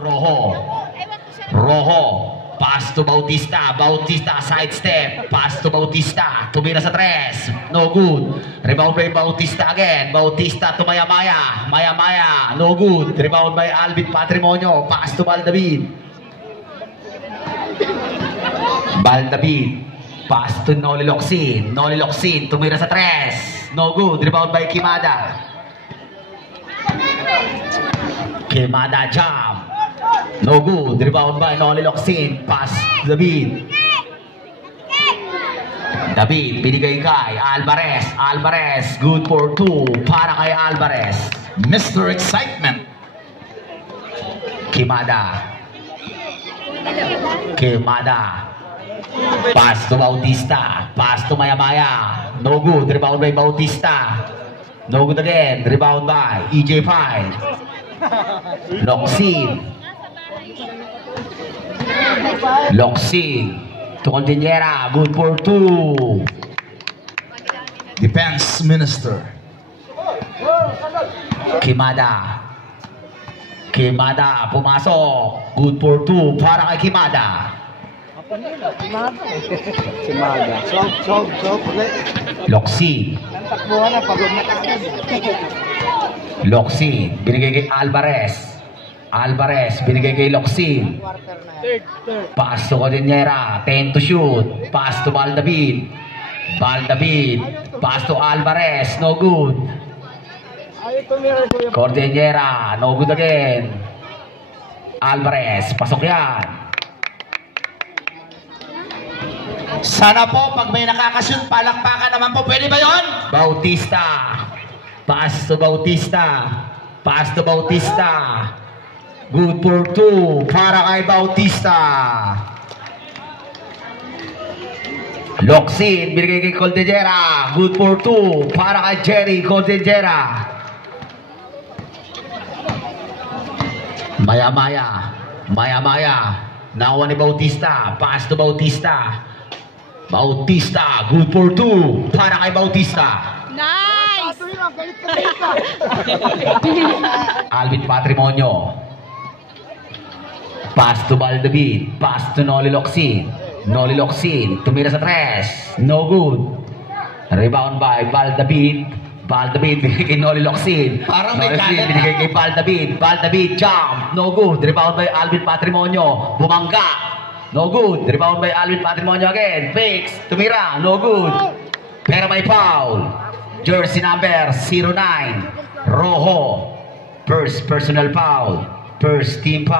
Rojo, pass to Bautista, Bautista side step, pass to Bautista, tumira sa tres, no good, rebound by Bautista again, Bautista to Maya, no good, rebound by Alvin Patrimonio, pass to Baldavid, pass to Noli Locsin, tumira sa tres, no good, rebound by Kimada jump, no good, rebound by Noli Locsin, pass David, binigay kay Alvarez, good for two, para kay Alvarez, Mr. Excitement. Kimada, pass to Bautista, pass to Maya, no good, rebound by Bautista, no good again, rebound by EJ5, Locsin to Cordillera, good for two. Defense Minister. Kimada, pumasok, good for two, para kay Kimada. Locsin, binigay kay Alvarez, binigay kay Locsin. Pass to Cordillera, 10 to shoot, pass to Baldavid, pass to Alvarez, no good. Cordillera, no good again. Alvarez, pasok yan. Sana po, pag may nakakashoot, palakpakan naman po. Pwede ba yon? Bautista, pass to Bautista, good for two, para kay Bautista. Locsin, binigay kay Cordillera, good for two, para kay Jerry Cordillera. Maya, nakuha ni Bautista, pass to Bautista, good for two, para kay Bautista. Nice! Alvin Patrimonio, pass to Baldavid, pass to Noli Locsin, tumira sa tres, no good, rebound by Baldavid, binigay kay Noli Locsin, Parang may kalat, binigay kay Baldavid, jump, no good, rebound by Alvin Patrimonio, bumangga, no good, rebound by Alvin Patrimonio again, fakes, tumira, no good, pero may foul, jersey number 09, Rojo, first personal foul, first team foul.